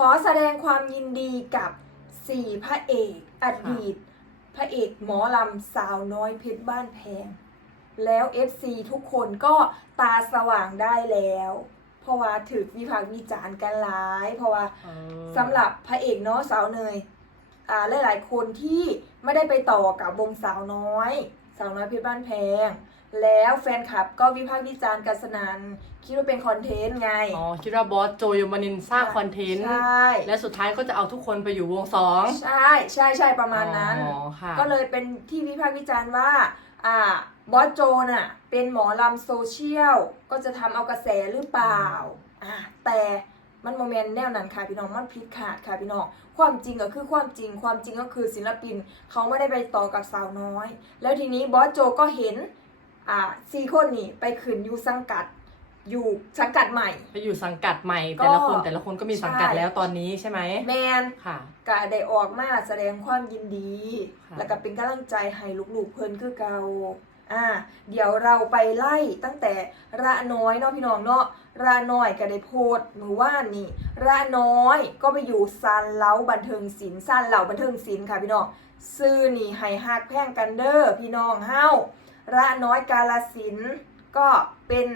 ขอแสดงความยินดีกับสี่พระเอกอดีตพระเอกหมอลำสาวน้อยเพชรบ้านแพง แล้ว FC ทุกคนก็ตาสว่างได้แล้ว เพราะว่าถือวิพากษ์วิจารณ์กันหลาย เพราะว่าเออสำหรับพระเอกเนาะสาวเนยอ่าหลายๆคนที่ไม่ได้ไปต่อกับวงสาวน้อย สาวน้อยเพชรบ้านแพง แล้วแฟนคลับก็วิพากษ์วิจารณ์กันสนานคิดว่าเป็นคอนเทนต์ไง อ๋อ คิดว่าบอสโจยมานินสร้างคอนเทนต์ ใช่ และสุดท้ายก็จะเอาทุกคนไปอยู่วงสองใช่ใช่ใช่ประมาณนั้น อ๋อค่ะ ก็เลยเป็นที่วิพากษ์วิจารณ์ว่า อ่า บอสโจน่ะ เป็นหมอลำโซเชียล ก็จะทำเอากระแสหรือเปล่า อ่าแต่มันโมเมนต์แนวนั้นค่ะพี่น้องมันผิดขาดค่ะพี่น้องความจริงก็คือความจริงความจริงก็คือศิลปิน เขาไม่ได้ไปต่อกับสาวน้อย แล้วทีนี้บอสโจก็เห็น อ่าซีคนนี่ไปขืนอยู่สังกัดอยู่สังกัดใหม่ ไปอยู่สังกัดใหม่ ก็ แต่ละคนแต่ละคนก็มีสังกัดใช่แล้วตอนนี้ใช่ไหมแมนค่ะ ก็ได้ออกมาแสดงความยินดี ค่ะ แล้วก็เป็นกำลังใจให้ลูกๆเพิ่นคือเก่าอ่าเดี๋ยวเราไปไล่ตั้งแต่ระน้อยเนาะพี่น้องเนาะระน้อยก็ได้โพสต์มือว่านนี่ระน้อยก็ไปอยู่ซานเล้าบันเทิงศิลป์ซานเหล่าบันเทิงศิลป์ค่ะพี่น้องซื้อนี่ให้ฮักแพ่งกันเด้อพี่น้องเฮา ระน้อยกาลสินธุ์ก็เป็น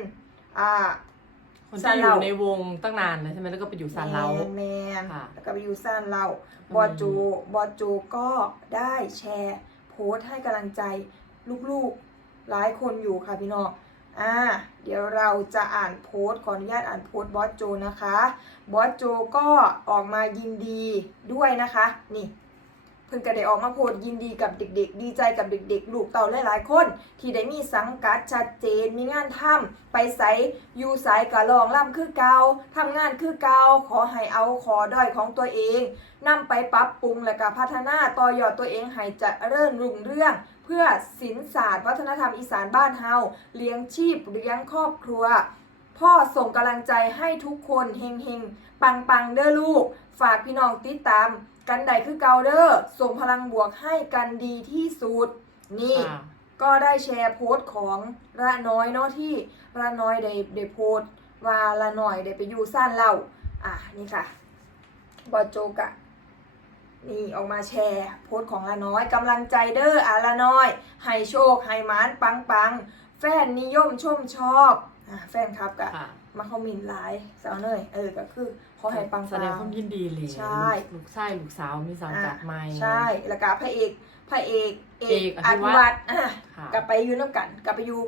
อ่า คนซาที่นอเหล้ายู่ในวงตั้งนานแล้วใช่ไหมแล้วก็ไปอยู่ซานเล้าแมนแมนค่ะแล้วก็ไปอยู่ซ่านเราอืมบอจูบอจูก็ได้แชร์โพสต์ให้กำลังใจลูกๆหลายคนอยู่ค่ะพี่น้องอ่าเดี๋ยวเราจะอ่านโพสต์ขออนุญาตอ่านโพสต์บอสโจนะคะ บอสโจก็ออกมายินดีด้วยนะคะ นี่ เพิ่นก็ได้ออกมาโพสต์ยินดีกับเด็ก ๆ ดีใจกับเด็ก ๆ ลูกเต่าหลายๆคน ที่ได้มีสังกัดชัดเจนมีงานทำไปใสอยู่สายกะลองล่ำคือเกาทำงานคือเกาขอให้เอาขอด้อยของตัวเองนำไปปรับปรุงและก็พัฒนาต่อยอดตัวเองให้เจะเริ่มรุ่งเรื่องเพื่อศิลศาสตร์ วัฒนธรรมอีสานบ้านเฮาเลี้ยงชีพเลี้ยงครอบครัวพ่อส่งกำลังใจให้ทุกคนเฮงเฮงปังปังๆเด้อลูก ฝากพี่น้องติดตาม กันใดคือเกาเด้อส่งพลังบวกให้กันดีที่สุด นี่ค่ะก็ได้แชร์โพสต์ของระน้อยเนาะที่ระน้อยได้ได้โพสต์ว่าละน้อยได้ไปอยู่ซ่านเล่าอะนี่ค่ะบอโจกะ นี่ออกมาแชร์ โพสต์ของละน้อยกำลังใจเด้ออะละน้อย ให้โชค ให้หมานปังปัง แฟนนิยมชมชอบอะ แฟนครับกะค่ะ มาคอมเมนต์ไลน์สาวเนยเออก็คือขอให้ปังแสปัดงงความยินดีเลยใช่ ลูกชายลูกสาวมีสังกัดใหม่ใช่ แล้วก็พระเอกพระเอกเอเอกกออภิภิวัวัตตร อะค่ะ กลับไปอยู่น้ำกัน กลับไปอยู่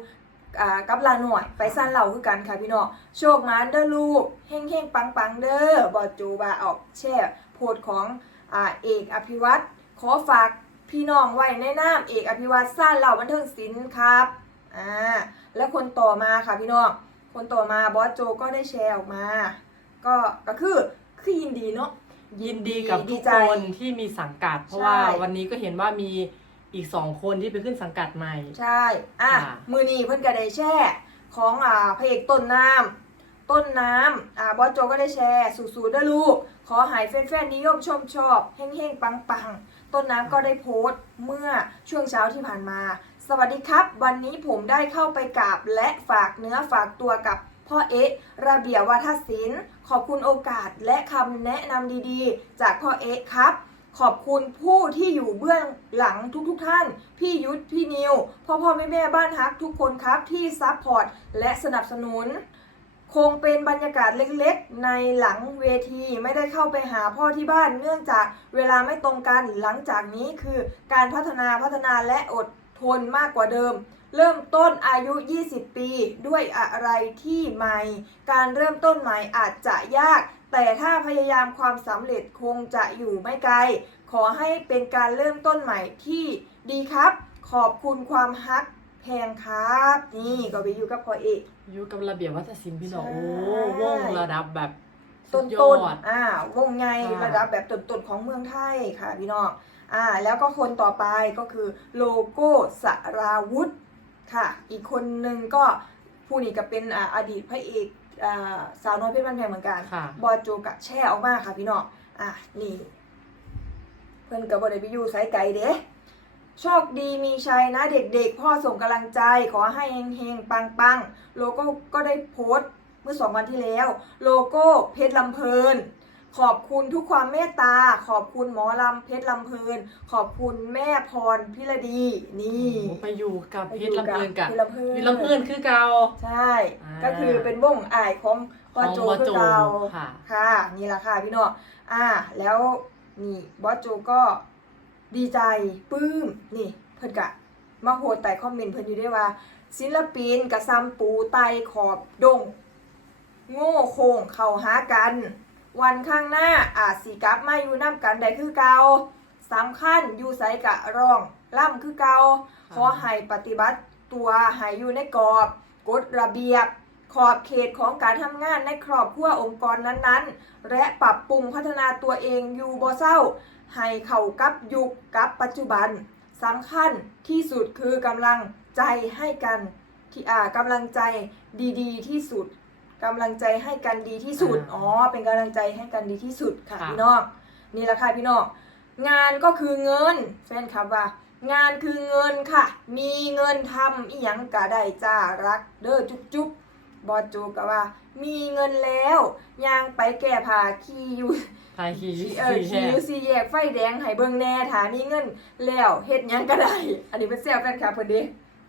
อ่ากับลาหน่อยไปสั้นเหล่าคือกันค่ะพี่น้องโชคหมานเด้อลูกเฮงเฮงปังปังเด้อบอจูบาออกแช่โพสต์ของอ่าเอกอภิวัตรขอฝากพี่น้องไว้ในนามเอกอภิวัตรสั้นเหล่าบันเทิงศิลป์ครับอ่า แล้วคนต่อมาค่ะพี่น้องคนต่อมาบอสโจก็ได้แชร์ออกมา ก็ก็คือคือยินดีเนาะยินดีกับทุดีกใจคนที่มีสังกัด เพราะว่าใช่วันนี้ก็เห็นว่ามีอีกสองคนที่ไปขึ้นสังกัดใหม่ ใช่ อะค่ะมือนีเพิ่นก็ได้แช่ของอ่าพระเอกต้นน้ำต้นน้ำอ่าบอสโจก็ได้แชร์สู่ๆเด้อลูก ขอใหายแฟนๆนิยมชมชอบเฮงๆปังๆ ต้นน้ำก็ได้โพสต์เมื่อช่วงเช้าที่ผ่านมา สวัสดีครับ วันนี้ผมได้เข้าไปกราบและฝากเนื้อฝากตัวกับพ่อเอ๊ะระเบียบวัฒศิลป์ ขอบคุณโอกาสและคำแนะนำดีๆ จากพ่อเอ๊ะครับ ขอบคุณผู้ที่อยู่เบื้องหลังทุกๆทท่าน พี่ยุทธพี่นิว พ่อพ่อแม่แม่บ้านฮักทุกคนครับที่ซัพพอร์ตและสนับสนุนคงเป็นบรรยากาศเล็กๆ ในหลังเวทีไม่ได้เข้าไปหาพ่อที่บ้านเนื่องจากเวลาไม่ตรงกันหลังจากนี้คือการพัฒนาพัฒนาและอด ทนมากกว่าเดิม เริ่มต้นอายุ 20 ปี ด้วยอะไรที่ใหม่ การเริ่มต้นใหม่อาจจะยาก แต่ถ้าพยายามความสำเร็จคงจะอยู่ไม่ไกล ขอให้เป็นการเริ่มต้นใหม่ที่ดีครับ ขอบคุณความฮักแพงครับ นี่ก็ไปอยู่กับพ่อเอก อยู่กับระเบียบวัฒนศิลป์พี่น้องใช่โอ้วงระดับแบบสุต้ดนยต้อนดอ่าวงไงค่ะระดับแบบต้นๆของเมืองไทยค่ะพี่น้อง อ่าแล้วก็คนต่อไปก็คือโลโก้สราวุธค่ะ อีกคนนึงก็ผู้นี้ก็เป็นอ่าอดีตพระเอกอ่าสาวน้อยเพชรบ้านแพงเหมือนกันค่ะบอโจกะแช่ออกมาค่ะพี่น้องอะนี่เพื่อนกับบอดไปอยู่ไซไก่เด้โชคดีมีชัยนะเด็กๆ พ่อส่งกำลังใจขอให้เฮงๆ ปังๆ โลโก้ก็ได้โพสต์เมื่อสองวันที่แล้ว โลโก้เพชรลำเพลิน ขอบคุณทุกความเมตตา ขอบคุณหมอลำเพชรลำเพลิน ขอบคุณแม่พรพิรดี นี่โอ้ไปอยู่กับไปเพอชรยู่ลำเพลินกับเพชรลำเพลิน เพชรลำเพลินคือเก่า ใช่ อ่าก็คือเป็นวงอ่ายของบอสโจของบอสคือโจเราค่ะ ค่ะ นี่แหละค่ะพี่น้องอ่า แล้วนี่บอสโจก็ดีใจปลื้มนี่ เพิ่นกะมาโหดแต่คอมเมนต์เพิ่นอยู่ด้วยว่า ศิลปินกับซัมปูไตขอบดง โง่โคงเข้าหากัน วันข้างหน้าอาจสีกลับมาอยู่น้ำกันได้คือเกาสำคัญอยู่ใสกะร้องล่ำคือเกาขอให้ปฏิบัติตัวให้อยู่ในกรอบกฎระเบียบ ขอบเขตของการทำงานในครอบครัวองค์กรนั้นๆ และปรับปรุงพัฒนาตัวเองอยู่บ่เศร้า ให้เข้ากับยุคกับปัจจุบันสำคัญที่สุดคือกำลังใจให้กันที่อ่ากำลังใจดีๆ ที่สุด กำลังใจให้กันดีที่สุด อ่าอ๋อ เป็นกำลังใจให้กันดีที่สุดค่ะค่ะ พี่น้อง นี่แหละค่ะพี่น้อง งานก็คือเงินแฟนคลับว่า งานคือเงินค่ะ มีเงินทำอีหยังกะได้จ้ารัก เด้อจุ๊บจุ๊บบอสโจก็ว่า มีเงินแล้วยางไปแก้ผ้าขี่อยู่ทายขี่ขี่เออขี่ขี่แช่อยู่สี่แยกไฟแดงให้เบิ่งแน่ถามีเงินแล้วเฮ็ดหยังก็ได้ อันนี้เป็นแซวแฟนคลับเพิ่นเด้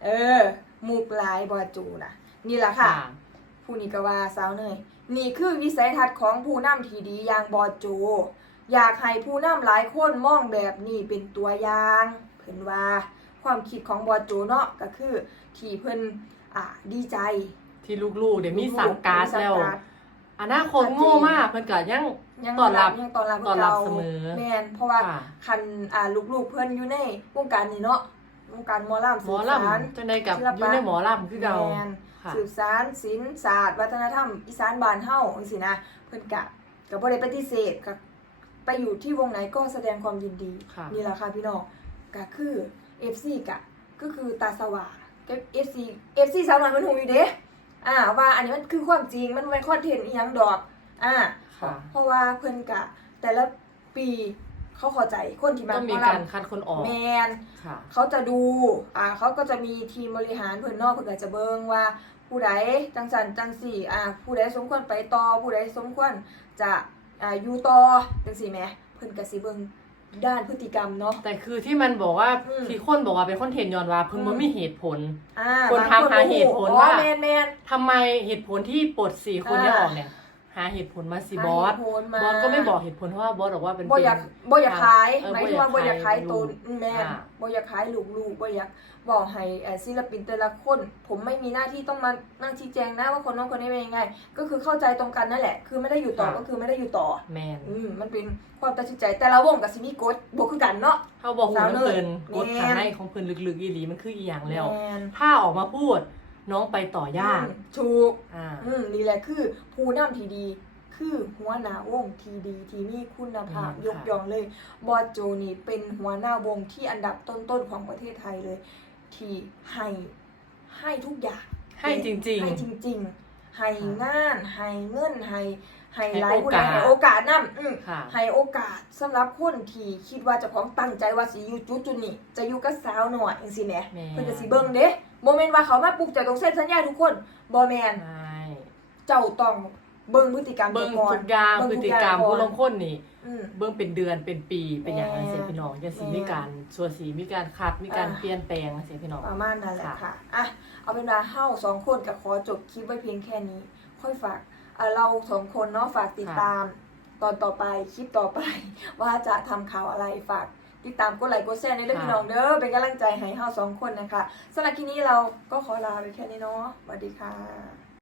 เออมุกหลายบอสโจนะนี่ล่ะค่ะ ผู้นี้ก็ว่าสาวเนยนี่คือวิสัยทัศน์ของผู้นำที่ดีอย่างบอโจ อยากให้ผู้นำหลายคนมองแบบนี้เป็นตัวอย่างเพิ่นว่าความคิดของบอโจเนาะก็คือที่เพิ่นอ่าดีใจ ที่ลูกๆเดี๋ยวมีสังกัดแล้วมีสังกัดอนาคตโง่มากเพิ่นก็ยังยังต้อนรับยังต้อนรับต้อนรับก่าเสมอแม่นเพราะว่าค่ะคันอ่าลูกๆเพิ่นอยู่ในวงการนี่เนาะวงการหมอลำหมอลำจังใดกับศิลปะอยู่ในหมอลำคือเก่าแม่นค่ะ สืบสารศิลป์ศาสตร์ วัฒนธรรมอีสานบ้านเฮาจังซี่นะเพิ่นกะก็บ่ได้ปฏิเสธก็ไปอยู่ที่วงไหนก็แสดงความยินดีค่ะนี่แหละค่ะพี่น้องก็คือ FC กะก็คือตาสว่างกับ FC FC สาวน้อยมันหูอยู่เด้อ่าว่าอันนี้มันคือความจริงมันเป็นคอนเทนต์อีหยังดอกอ่าค่ะเพราะว่าเพิ่นกะ แต่ละปีเขาเข้าใจคนที่มาต้องมีหอลำการคัดคนออกแมนค่ะเขาจะดูอ่าเขาก็จะมีทีมบริหารเพื่อนนอกเพื่อนก็จะเบิงว่า ผู้ใดจังสันจังสี่อ่าผู้ใดสมควรไปต่อผู้ใดสมควรจะอ่าอยู่ต่อจังสี่แหมเพื่อนก็สิเบิงด้านพฤติกรรมเนาะ แต่คือที่มันบอกว่าอืมที่คนบอกว่าเป็นคอนเทนต์ย้อนว่าเพิ่นอืมบ่มีเหตุผล อ่าคนบงทำหาเหตุผลอ๋อว่าแมนแมน ทำไมเหตุผลที่ปลดสี่คนเนี้อ่าออกเนี่ย หาเหตุผลมาสิบอส หาเหตุผลมา บอสก็ไม่บอกเหตุผลเพราะว่าบอสบอกว่าเป็นบ่อยากบ่อยากขายเออหมายถึงว่าบ่บ่อยากกอายขาขายยลูตกนแม่นอ่า บ่อยากขายลูกลูกบ่อยากบอกให้เอ่อศิลปินแต่ละคน ผมไม่มีหน้าที่ต้องมานั่งชี้แจงนะว่าคนน้องคนนี้เป็นยังไง ก็คือเข้าใจตรงกันนั่นแหละ คือไม่ได้อยู่ต่อก็คือไม่ได้อยู่ต่อ แมนอืมมันเป็นความตัดสินใจแต่ละวงกับซิมีกฎบวกคือกันเนาะ เขาบอกหัวสาวน้ำเลยเพิ่นกดแม่นขาในของเพิ่นลึกๆอีหลีมันคืออีหยังแล้วแมนถ้าออกมาพูด น้องไปต่อยากอืมถูกอ่า อืมนี่แหละคือ ผู้นำที่ดี คือหัวหน้าวงที่ดีที่มีคุณภาพอืมยกค่ะ ย่องเลยบอสโจนี่เป็นหัวหน้าวงที่อันดับต้นๆของประเทศไทยเลย ที่ให้ให้ทุกอย่าง ให้จริง ให้จริงๆให้งานให้เงินให้ ให้ให้หลายผู้ใดโอกาสให้โอกาสนํอืมๆค่ะ ให้โอกาสสำหรับคนที่คิดว่าเจะของตั้งใจว่าสิอยู่จุดจุดนี้จะอยู่กับสาวหน่อยจังซี่แหมแม่ เพิ่นจะสิเบิ่งเด้บ่แม่นว่าเขามาปุ๊บจะต้องเซ็นสัญญาทุกคนบ่แม่นใช่เจ้าต้องเบิ่งพฤติกรรมเบิ้งจ้ก่อนทุกอย่างเบิ่งพฤทุติกกรรมอย่างก่อนผู้ลงคนนี่ อืม เบิ้งเป็นเดือนเป็นปีเป็นอย่างนั้นแม่เสียพี่น้องจะสิแม่มีการส่วนสีมีการคัดมีการอ่า เปลี่ยนแปลงเสียพี่น้อง ประมาณนั้นแหละค่ะค่ะอะ เอาเป็นว่าเฮาสองคนกับขอจบคลิปไว้เพียงแค่นี้ ค่อยฝากอะ เราสองคนเนาะฝากติดตามตอนต่อไปคลิปต่อไป ว่าจะทำข่าวอะไรฝากติดตามกดไลค์กดแชร์ในเรื่องพี่น้องเด้อเป็นกำลังใจให้เฮาสองคนนะคะสำหรับคลิปนี้เราก็ขอลาไปแค่นี้เนาะสวัสดีค่ะ